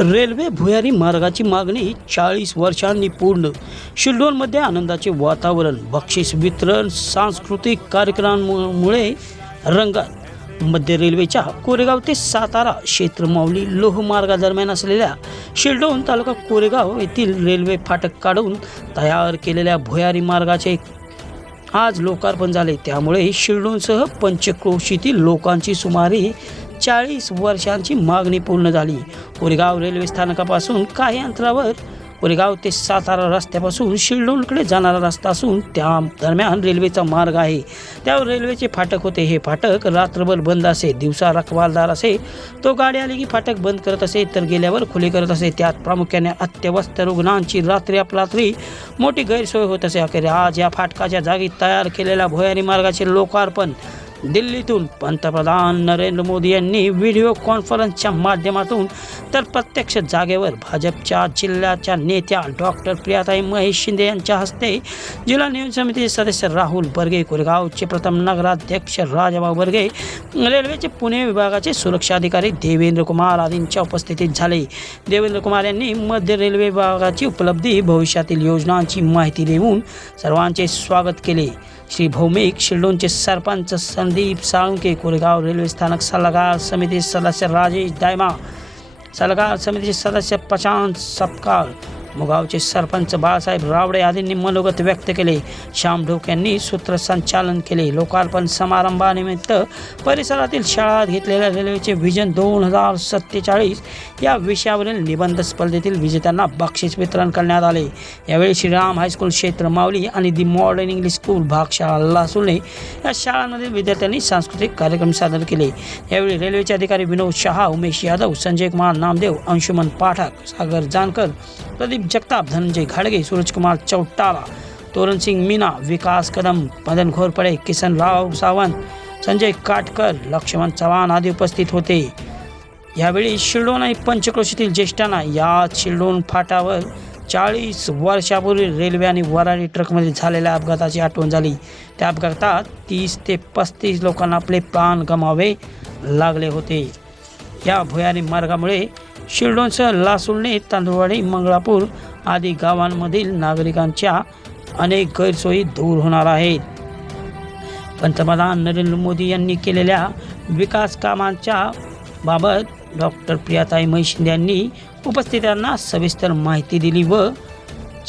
Railway भुयारी मार्गाची मागणी 40 वर्षांनी पूर्ण. शिल्डोनमध्ये आनंदाचे वातावरण. बक्षीस वितरण, सांस्कृतिक कार्यक्रमांमुळे रंगात. मध्य रेल्वेच्या कोरेगाव ते सातारा क्षेत्रमावली लोहमार्गादरम्यान असलेल्या शिल्डोन तालुका कोरेगाव येथील रेल्वे फाटक काढून तयार केलेल्या भुयारी मार्गाचे आज लोकार्पण झाले. त्यामुळे शिल्डोनसह पंचक्रोशीतील लोकांची सुमारे 40 वर्षांची मागणी पूर्ण झाली. कोरेगाव रेल्वे स्थानकापासून काही अंतरावर कोरेगाव ते सातारा रस्त्यापासून शिल्डोनकडे जाणारा रस्ता असून त्या दरम्यान रेल्वेचा मार्ग आहे. त्यावर रेल्वेचे फाटक होते. हे फाटक रात्रभर बंद असे. दिवसा रखवालदार असे तो गाडी आली की फाटक बंद करत असे, तर गेल्यावर खुले करत असे. त्यात प्रामुख्याने अत्यवस्थ रुग्णांची रात्री अपरात्री मोठी गैरसोय होत असे. अखेर आज या फाटकाच्या जागी तयार केलेल्या भुयारी मार्गाचे लोकार्पण दिल्लीतून पंतप्रधान नरेंद्र मोदी यांनी व्हिडिओ कॉन्फरन्सच्या माध्यमातून तर प्रत्यक्ष जागेवर भाजपच्या जिल्ह्याच्या नेत्या डॉक्टर प्रियाताई महेश शिंदे यांच्या हस्ते जिल्हा नियोजन समितीचे सदस्य राहुल बर्गे, कोरेगावचे प्रथम नगराध्यक्ष राजाभाऊ बर्गे, रेल्वेचे पुणे विभागाचे सुरक्षा अधिकारी देवेंद्र कुमार आदींच्या उपस्थितीत झाले. देवेंद्र कुमार यांनी मध्य रेल्वे विभागाची उपलब्धी, भविष्यातील योजनांची माहिती देऊन सर्वांचे स्वागत केले. श्री भौमिक, शिल्डोनचे सरपंच संदीप साळुंके, कोरेगाव रेल्वे स्थानक सल्लागार समिती सदस्य राजेश दायमा, सल्लागार समितीचे सदस्य प्रशांत सपकाळ, मुगावचे सरपंच बाळासाहेब रावडे आदींनी मनोगत व्यक्त केले. श्याम ढोक यांनी सूत्रसंचालन केले. लोकार्पण समारंभानिमित्त परिसरातील शाळात घेतलेल्या रेल्वेचे व्हिजन 2047 या विषयावरील निबंध स्पर्धेतील विजेत्यांना बक्षीस वितरण करण्यात आले. यावेळी श्रीराम हायस्कूल क्षेत्र मावली आणि दी मॉडर्न इंग्लिश स्कूल भागशाळा लासुले या शाळांमधील विद्यार्थ्यांनी सांस्कृतिक कार्यक्रम सादर केले. यावेळी रेल्वेचे अधिकारी विनोद शहा, उमेश यादव, संजय कुमार नामदेव, अंशुमन पाठक, सागर जानकर, प्रदीप जगताप, धनंजय घाडगे, सूरजकुमार चौटाला, तोरणसिंग मीना, विकास कदम, मदन घोरपडे, किसनराव सावंत, संजय काटकर, लक्ष्मण चव्हाण आदी उपस्थित होते. यावेळी शिल्डोन आणि पंचक्रोशीतील ज्येष्ठांना या शिल्डोन फाटावर 40 वर्षापूर्वी रेल्वे आणि वराडी ट्रकमध्ये झालेल्या अपघाताची आठवण झाली. त्या अपघातात 30 ते 35 लोकांना आपले प्राण गमावे लागले होते. या भुयारी मार्गामुळे शिल्डोनसह लासुलणे, तांदुळवाडी, मंगळापूर आदी गावांमधील नागरिकांच्या अनेक गैरसोयी दूर होणार आहेत. पंतप्रधान नरेंद्र मोदी यांनी केलेल्या विकास कामांच्या बाबत डॉक्टर प्रियाताई महेश शिंदे यांनी उपस्थितांना सविस्तर माहिती दिली व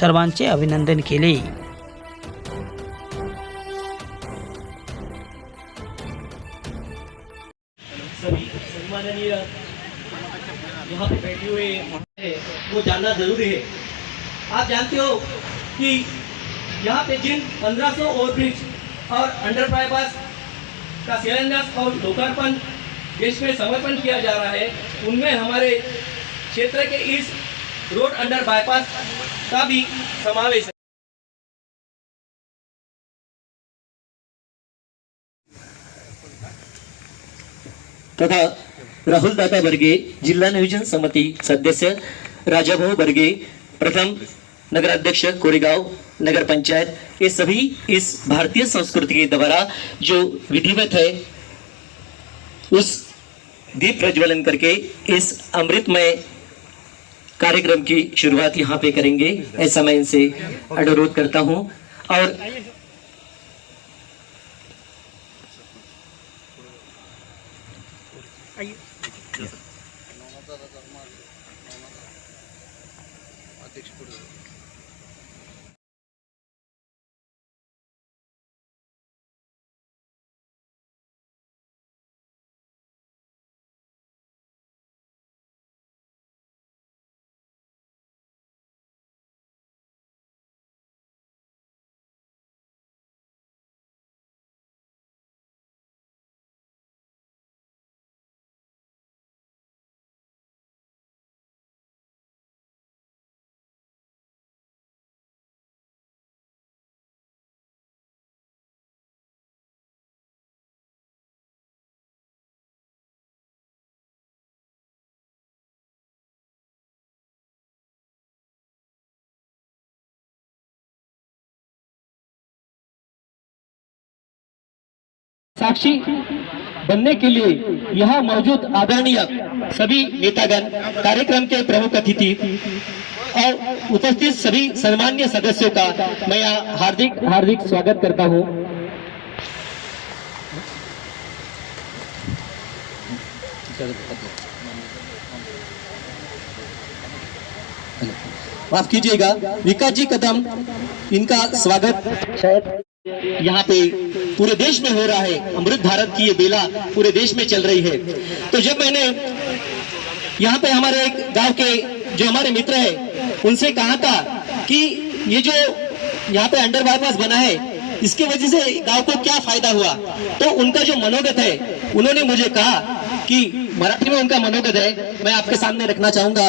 सर्वांचे अभिनंदन केले. यहाँ पे बैठे हुए हैं वो जानना जरूरी है. आप जानते हो कि यहाँ पे जिन 1500 ओवरब्रिज और अंडर बाईपास का शिलान्यास और लोकार्पण देश में समर्पण किया जा रहा है, उनमें हमारे क्षेत्र के इस रोड अंडर बाईपास का भी समावेश है. तथा राहुल दादा बर्गे, जिला नियोजन समिति सदस्य राजाभाऊ बर्गे, प्रथम नगराध्यक्ष कोरेगांव नगर पंचायत, ये सभी इस भारतीय संस्कृति के द्वारा जो विधिवत है उस दीप प्रज्वलन करके इस अमृतमय कार्यक्रम की शुरुआत यहाँ पे करेंगे, ऐसा मैं इनसे अनुरोध करता हूँ. और साक्षी बनने के लिए यहाँ मौजूद आदरणीय सभी नेतागण, कार्यक्रम के प्रमुख अतिथि और उपस्थित सभी सम्मान्य सदस्यों का मैं यहाँ हार्दिक हार्दिक स्वागत करता हूँ। माफ कीजिएगा, विकास जी कदम, इनका स्वागत शायद यहाँ पे पूरे देश में हो रहा है। अमृत भारत की ये बेला पूरे देश में चल रही है। तो जब मैंने यहाँ पे हमारे एक गांव के जो हमारे मित्र है उनसे कहा था कि ये जो यहाँ पे अंडर बाईपास बना है इसकी वजह से गांव को क्या फायदा हुआ, तो उनका जो मनोगत है उन्होंने मुझे कहा कि मराठी में उनका मनोगत है, मैं आपके सामने रखना चाहूंगा।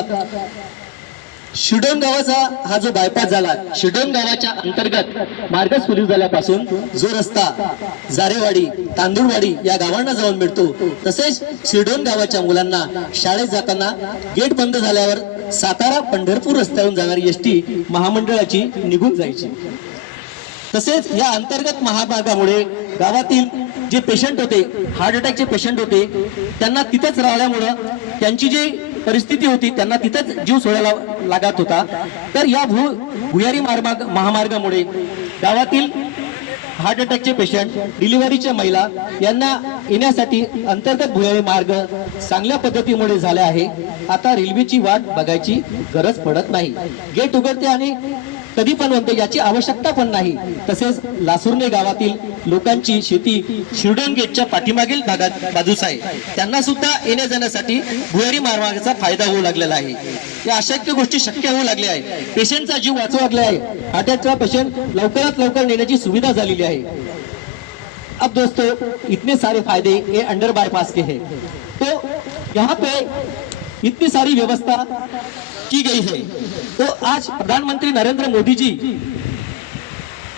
शिडोन गावाचा हा जो बायपास झाला, शिडोन गावाच्या अंतर्गत मार्ग सुरू झाल्यापासून जो रस्ता जारेवाडी तांदूळवाडी या गावांना जाऊन मिळतो, तसेच शिडोन गावाच्या मुलांना शाळेत जाताना गेट बंद झाल्यावर सातारा पंढरपूर रस्त्यावरून जाणारी एसटी महामंडळाची निघून जायची। तसेच या अंतर्गत महामार्गामुळे गावातील जे पेशंट होते, हार्ट अटॅकचे पेशंट होते, त्यांना तिथेच राहिल्यामुळे त्यांची जी परिस्थिती होती त्यांना तिथेच जीव सोडायला लागत होता। तर या भुयारी महामार्गामुळे गावातील हार्ट अटॅकचे पेशंट, डिलिव्हरीच्या महिला यांना येण्यासाठी अंतर्गत भुयारी मार्ग चांगल्या पद्धतीमुळे झाले आहे। आता रेल्वेची वाट बघायची गरज पडत नाही, गेट उघडते आणि कधी पण बनते, याची आवश्यकता पण नाही। तसेच लासुर्णे गावातील लोकांची शेती शिरडोन गेटच्या पाठीमागील भागात बाजूस आहे, त्यांना सुद्धा येण्या जाण्यासाठी भुयारी मार्गाचा फायदा होऊ लागलेला आहे। या अशक्य गोष्टी शक्य होऊ लागल्या आहे, पेशंटचा जीव वाचू लागला आहे, हार्ट अटॅकचा पेशंट लवकरात लवकर नेण्याची सुविधा झालेली आहे। अब दोस्तों, इतने सारे फायदे ये अंडर बाईपास के हैं, तो यहाँ पे इतनी सारी व्यवस्था की गई है। तो आज प्रधानमंत्री नरेंद्र मोदी जी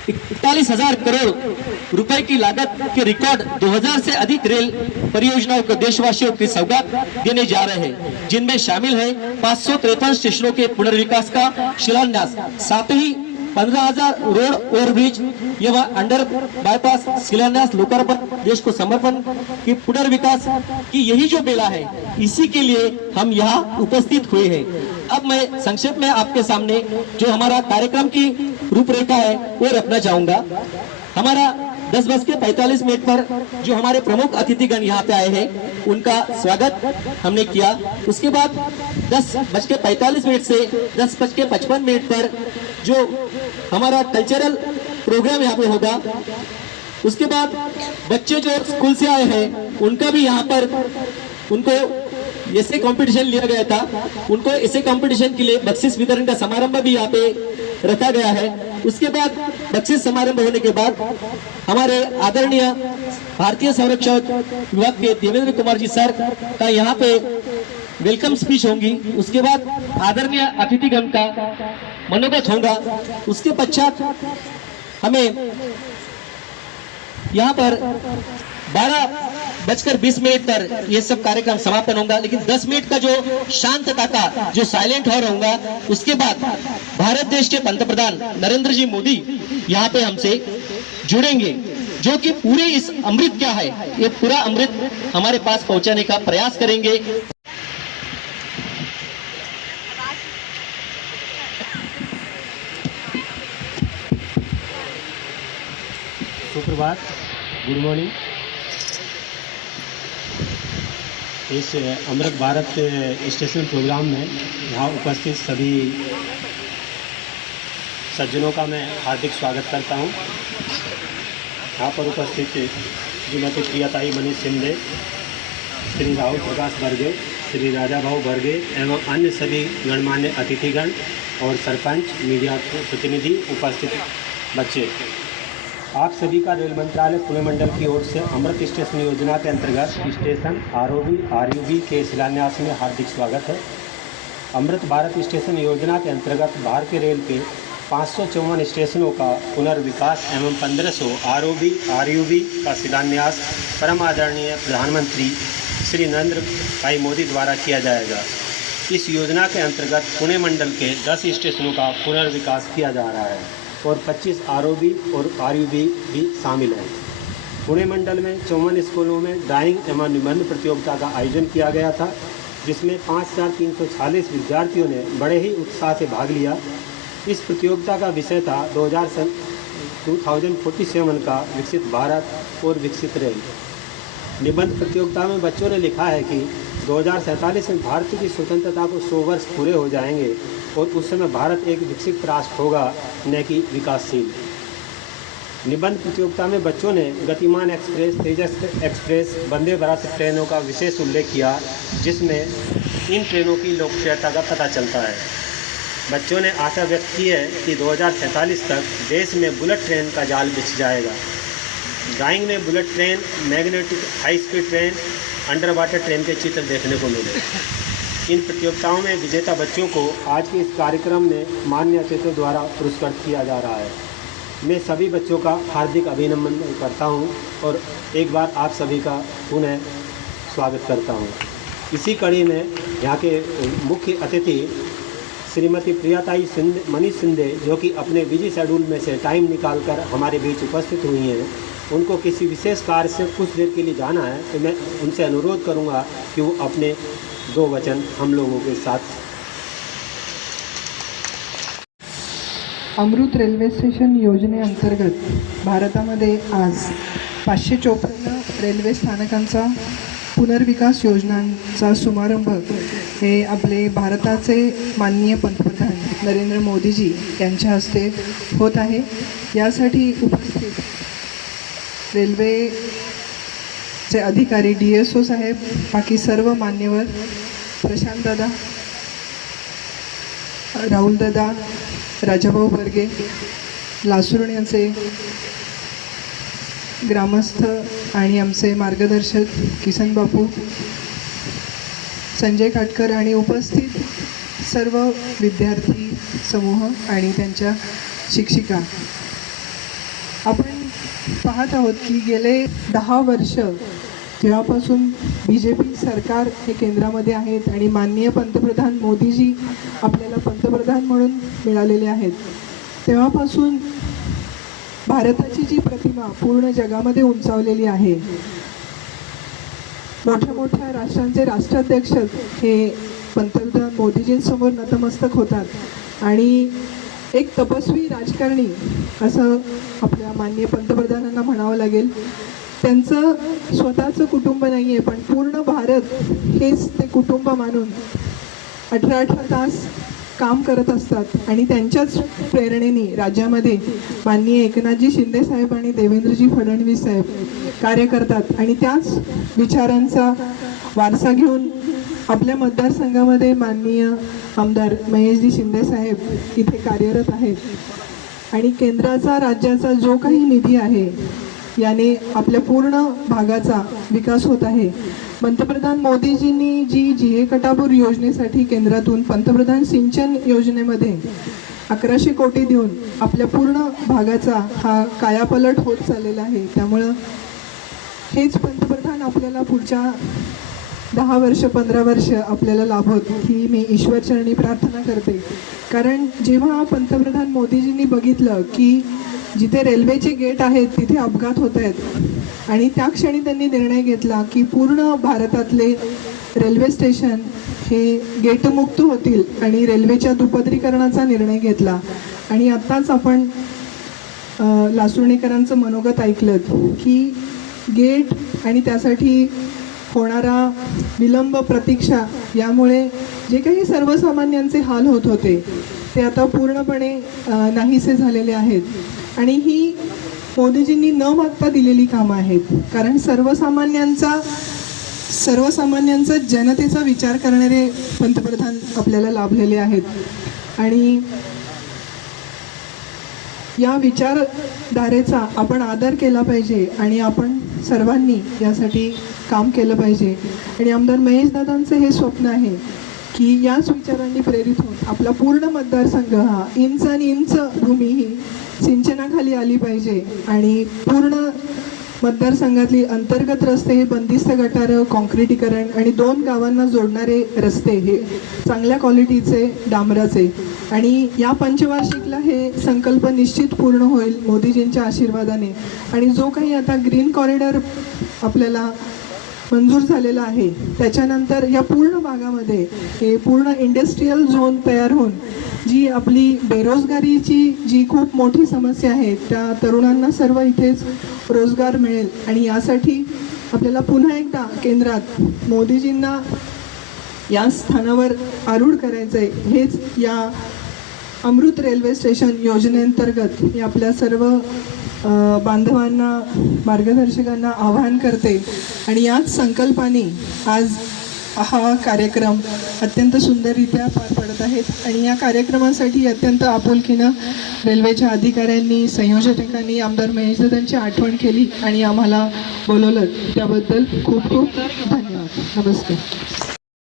41,000 करोड़ रुपए की लागत के रिकॉर्ड 2000 से अधिक रेल परियोजनाओं को देशवासियों की सौगात देने जा रहे हैं, जिनमें शामिल है 553 स्टेशनों के पुनर्विकास का शिलान्यास, साथ ही 15,000 रोड ओवरब्रिज एवं अंडर बाईपास शिलान्यास, लोकार्पण, देश को समर्पण की पुनर्विकास की यही जो बेला है, इसी के लिए हम यहाँ उपस्थित हुए हैं। अब मैं संक्षेप में आपके सामने जो हमारा कार्यक्रम की रूपरेखा है वो रखना चाहूंगा। हमारा 10:45 पर जो हमारे प्रमुख अतिथिगण यहाँ पे आए हैं उनका स्वागत हमने किया। उसके बाद 10:45 से 10:55 पर जो हमारा कल्चरल प्रोग्राम यहाँ पे होगा। उसके बाद बच्चे जो स्कूल से आए हैं उनका भी यहाँ पर उनको ऐसे कंपटीशन लिया गया था, उनको ऐसे कंपटीशन के लिए बख्शिश वितरण का समारंभ भी यहाँ पे रखा गया है। उसके बाद बख्शिश समारंभ होने के बाद हमारे आदरणीय भारतीय संरक्षण विभाग के देवेंद्र कुमार जी सर का यहाँ पे वेलकम स्पीच होंगी। उसके बाद आदरणीय अतिथिगण का मनोगत होगा। उसके पश्चात हमें यहाँ पर 12:20 पर ये सब कार्यक्रम समापन होगा, लेकिन 10 मिनट का जो शांतता का जो साइलेंट हॉर होगा, उसके बाद भारत देश के पंतप्रधान नरेंद्र जी मोदी यहाँ पे हमसे जुड़ेंगे, जो कि पूरे इस अमृत क्या है, ये पूरा अमृत हमारे पास पहुंचाने का प्रयास करेंगे। सुप्रभात, गुड मॉर्निंग। इस अमृत भारत स्टेशन प्रोग्राम में यहाँ उपस्थित सभी सज्जनों का मैं हार्दिक स्वागत करता हूँ। यहाँ पर उपस्थित श्रीमती प्रियताई मनीष शिंदे, श्री राहुल प्रकाश बर्गे, श्री राजा भाऊ बर्गे एवं अन्य सभी गणमान्य अतिथिगण और सरपंच, मीडिया प्रतिनिधि, उपस्थित बच्चे, आप सभी का रेल मंत्रालय पुणे मंडल की ओर से अमृत स्टेशन योजना के अंतर्गत स्टेशन आरओबी आरयूबी के शिलान्यास में हार्दिक स्वागत है। अमृत भारत स्टेशन योजना के अंतर्गत भारतीय रेल के 554 स्टेशनों का पुनर्विकास एवं 1500 आरओबी आरयूबी का शिलान्यास परम आदरणीय प्रधानमंत्री श्री नरेंद्र भाई मोदी द्वारा किया जाएगा। इस योजना के अंतर्गत पुणे मंडल के 10 स्टेशनों का पुनर्विकास किया जा रहा है और 25 आरओबी और आरयूबी भी शामिल हैं। पुणे मंडल में 54 स्कूलों में ड्राइंग एवं निबंध प्रतियोगिता का आयोजन किया गया था, जिसमें 5346 विद्यार्थियों ने बड़े ही उत्साह से भाग लिया। इस प्रतियोगिता का विषय था 2047 का विकसित भारत और विकसित रेल। निबंध प्रतियोगिता में बच्चों ने लिखा है कि 2047 में भारत की स्वतंत्रता को 100 वर्ष पूरे हो जाएंगे और उस समय भारत एक विकसित राष्ट्र होगा, न कि विकासशील। निबंध प्रतियोगिता में बच्चों ने गतिमान एक्सप्रेस, तेजस एक्सप्रेस, वंदे भारत ट्रेनों का विशेष उल्लेख किया, जिसमें इन ट्रेनों की लोकप्रियता का पता चलता है। बच्चों ने आशा व्यक्त की है कि 2047 तक देश में बुलेट ट्रेन का जाल बिछ जाएगा। ड्राइंग में bullet train, magnetic high speed train, under water train के चित्र देखने को मिले। इन प्रतियोगिताओं में विजेता बच्चों को आज के इस कार्यक्रम में मान्य अतिथियों द्वारा पुरस्कृत किया जा रहा है। मैं सभी बच्चों का हार्दिक अभिनंदन करता हूं और एक बार आप सभी का पुनः स्वागत करता हूं। इसी कड़ी में यहाँ के मुख्य अतिथि श्रीमती प्रियाताई मनीष सिंधे, जो कि अपने बिजी शेड्यूल में से टाइम निकालकर हमारे बीच उपस्थित हुई हैं, उनको किसी विशेष कार्य से कुछ देर के लिए जाना है, तो मैं उनसे अनुरोध करूंगा कि वो अपने 2 वचन हम लोगों के साथ। अमृत रेल्वे स्टेशन योजनेअंतर्गत भारतामध्ये आज 554 रेल्वे स्थानकांचा पुनर्विकास योजनांचा शुभारंभ हे आपले भारताचे माननीय पंतप्रधान नरेंद्र मोदीजी यांच्या हस्ते होत आहे। यासाठी उपस्थित रेल्वेचे अधिकारी, DSO साहेब, बाकी सर्व मान्यवर, प्रशांत दादा, राहुल दादा, राजाभाऊ बर्गे, लासुर्ण्याचे ग्रामस्थ आणि आमचे मार्गदर्शक किसन बापू, संजय काटकर आणि उपस्थित सर्व विद्यार्थी समूह आणि त्यांच्या शिक्षिका, आपण पाहत आहोत की गेले 10 वर्ष जेव्हापासून BJP सरकार हे केंद्रामध्ये आहेत आणि माननीय पंतप्रधान मोदीजी आपल्याला पंतप्रधान म्हणून मिळालेले आहेत, तेव्हापासून भारताची जी प्रतिमा पूर्ण जगामध्ये उंचावलेली आहे। मोठ्या मोठ्या राष्ट्रांचे राष्ट्राध्यक्ष हे पंतप्रधान मोदीजींसमोर नतमस्तक होतात आणि एक तपस्वी राजकारणी असं आपल्या माननीय पंतप्रधानांना म्हणावं लागेल। त्यांचं स्वतःचं कुटुंब नाही आहे, पण पूर्ण भारत हेच ते कुटुंब मानून 18 तास काम करत असतात आणि त्यांच्याच प्रेरणेने राज्यामध्ये माननीय एकनाथजी शिंदे साहेब आणि देवेंद्रजी फडणवीस साहेब कार्य करतात आणि त्याच विचारांचा वारसा घेऊन आपल्या मतदारसंघामध्ये माननीय आमदार महेशजी शिंदे साहेब इथे कार्यरत आहेत आणि केंद्राचा, राज्याचा जो काही निधी आहे याने आपल्या पूर्ण भागाचा विकास होत आहे। पंतप्रधान मोदीजींनी जी GA कटापूर योजनेसाठी केंद्रातून पंतप्रधान सिंचन योजनेमध्ये 1100 कोटी देऊन आपल्या पूर्ण भागाचा हा कायापालट होत चाललेला आहे। त्यामुळे हेच पंतप्रधान आपल्याला पुढच्या 10 वर्ष 15 वर्ष आपल्याला लाभोत ही मी ईश्वरचरणी प्रार्थना करते। कारण जेव्हा पंतप्रधान मोदीजींनी बघितलं की जिथे रेल्वेचे गेट आहेत तिथे अपघात होत आहेत आणि त्या क्षणी त्यांनी निर्णय घेतला की पूर्ण भारतातले रेल्वे स्टेशन हे गेटमुक्त होतील आणि रेल्वेच्या दुपदरीकरणाचा निर्णय घेतला। आणि आत्ताच आपण लासुर्णेकरांचं मनोगत ऐकलं की गेट आणि त्यासाठी होणारा विलंब, प्रतीक्षा यामुळे जे काही सर्वसामान्यांचे हाल होत होते ते आता पूर्णपणे नाहीसे झालेले आहेत आणि ही मोदीजींनी न मागता दिलेली कामं आहेत। कारण सर्वसामान्यांचा जनतेचा विचार करणारे पंतप्रधान आपल्याला लाभलेले आहेत आणि या विचारधारेचा आपण आदर केला पाहिजे आणि आपण सर्वांनी यासाठी काम केलं पाहिजे। आणि आमदार महेश दादांचं हे स्वप्न आहे की याच विचारांनी प्रेरित होऊन आपला पूर्ण मतदारसंघ हा इंच आणि इंच भूमी ही सिंचनाखाली आली पाहिजे आणि पूर्ण मतदारसंघातली अंतर्गत रस्ते हे बंदिस्त गटारं, काँक्रिटीकरण आणि 2 गावांना जोडणारे रस्ते हे चांगल्या क्वालिटीचे डांबराचे आणि या पंचवार्षिकला हे संकल्प निश्चित पूर्ण होईल मोदीजींच्या आशीर्वादाने. आणि जो काही आता ग्रीन कॉरिडॉर आपल्याला मंजूर झालेला आहे त्याच्यानंतर या पूर्ण भागामध्ये हे पूर्ण इंडस्ट्रीयल झोन तयार होऊन जी आपली बेरोजगारीची जी खूप मोठी समस्या आहे त्या तरुणांना सर्व इथेच रोजगार मिळेल. आणि यासाठी आपल्याला पुन्हा एकदा केंद्रात मोदीजींना या स्थानावर आरूढ करायचं आहे. हेच या अमृत रेल्वे स्टेशन योजनेअंतर्गत मी आपल्या सर्व बांधवांना मार्गदर्शकांना आवाहन करते. आणि याच संकल्पाने आज हा कार्यक्रम अत्यंत सुंदररित्या पार पडत आहेत. आणि या कार्यक्रमासाठी अत्यंत आपुलकीनं रेल्वेच्या अधिकाऱ्यांनी, संयोजकांनी, आमदार महेशदादांची आठवण केली आणि आम्हाला बोलवलं त्याबद्दल खूप खूप धन्यवाद. नमस्कार.